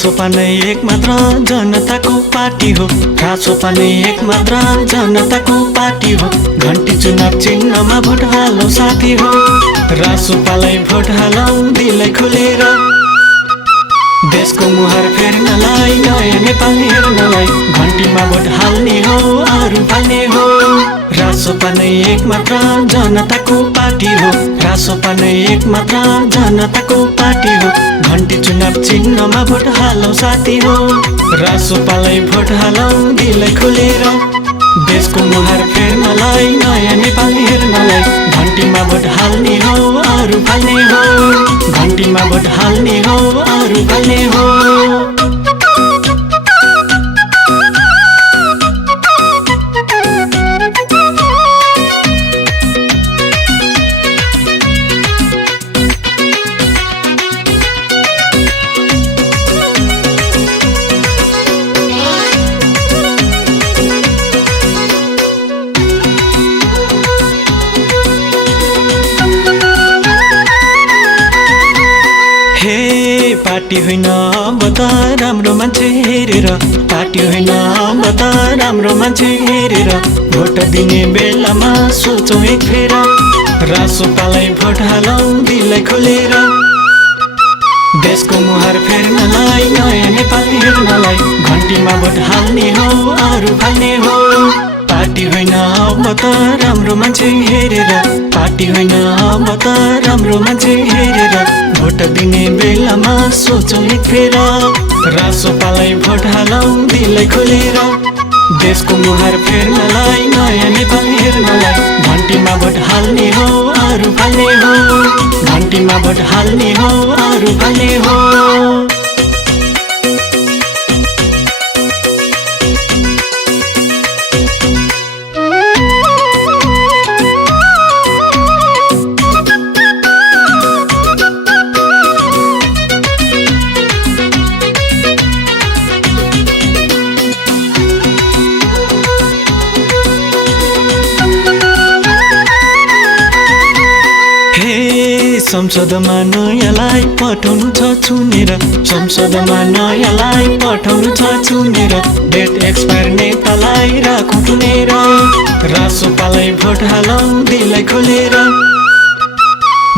रासोपा नै एक मात्र जनताको पार्टी हो। रासोपा नै एक मात्र जनताको पार्टी हो। घण्टी चुनाव चिन्हमा भोट हालौ साथी हो। रासोपालाई भोट हालौ दिलै खोलेर, देशको मुहार फेर्नलाई, नयाँ नेपाल हेर्नलाई। घण्टीमा भोट हाल्ने हो, अरू फाल्ने हो। रासोपा नै एक मात्र जनताको पार्टी हो। रासोपा नै एक मात्र जनताको पार्टी हो। घण्टी चुनाव चिन्हमा भोट हालौ साथी हो। रासोपालाई भोट हालौ दिलै खोलेर, देशको मुहार फेर्नलाई, नयाँ नेपाल हेर्नलाई। घण्टीमा भोट हाल्ने हो, अरू फाल्ने हो। घण्टीमा भोट हाल्ने हो, अरू फाल्ने हो। पार्टी होइन अब त राम्रो मान्छे हेरेर, पार्टी होइन अब त राम्रो मान्छे हेरेर। भोट दिने बेलामा सोचौँ एक फेर, रासोपालाई भोट हालौ दिलै खोलेर। देशको मुहार फेर्नलाई, नयाँ नेपाल हेर्नलाई। घण्टीमा भोट हाल्ने हो, अरू फाल्ने हो। पार्टी होइन अब त राम्रो मान्छे हेरेर, पार्टी होइन अब त राम्रो मान्छे हेरेर। भोट दिने बेलामा सोचौँ एक फेर, रासोपालाई भोट हालौ दिलै खोलेर। देशको मुहार फेर्नलाई, नयाँ नेपाल हेर्नलाई। घण्टीमा भोट हाल्ने हो, अरू फाल्ने हो। घण्टीमा भोट हाल्ने हो, अरू फाल्ने हो। संसदमा नयाँलाई पठाउनु छ चुनेर, संसदमा नयाँलाई पठाउनु छ चुनेर। डेट एक्सपायर नेतालाई राखौँ टुनेर, रासोपालाई भोट हालौ दिलै खोलेर।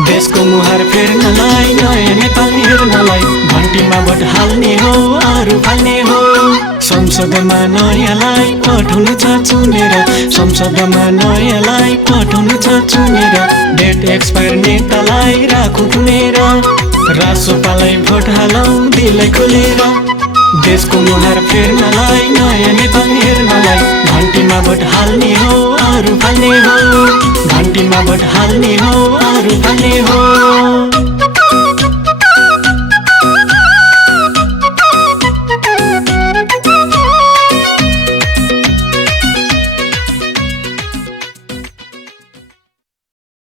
देशको मुहार फेर्नलाई, नयाँ नेपाल हेर्नलाई। घण्टीमा भोट हाल्ने हो, अरू फाल्ने हो। संसदमा नयाँलाई पठाउनु छ चुनेर, संसदमा नयाँलाई पठाउनु छ चुनेर। डेट एक्सपायर नेतालाई राखौँ टुनेर, रासोपालाई भोट हालौ दिलै खोलेर। देशको मुहार फेर्नलाई, नयाँ नेपाल हेर्नलाई। घण्टीमा भोट हाल्ने हो, अरू फाल्ने हो। घण्टीमा भोट हाल्ने हो, अरू फाल्ने हो।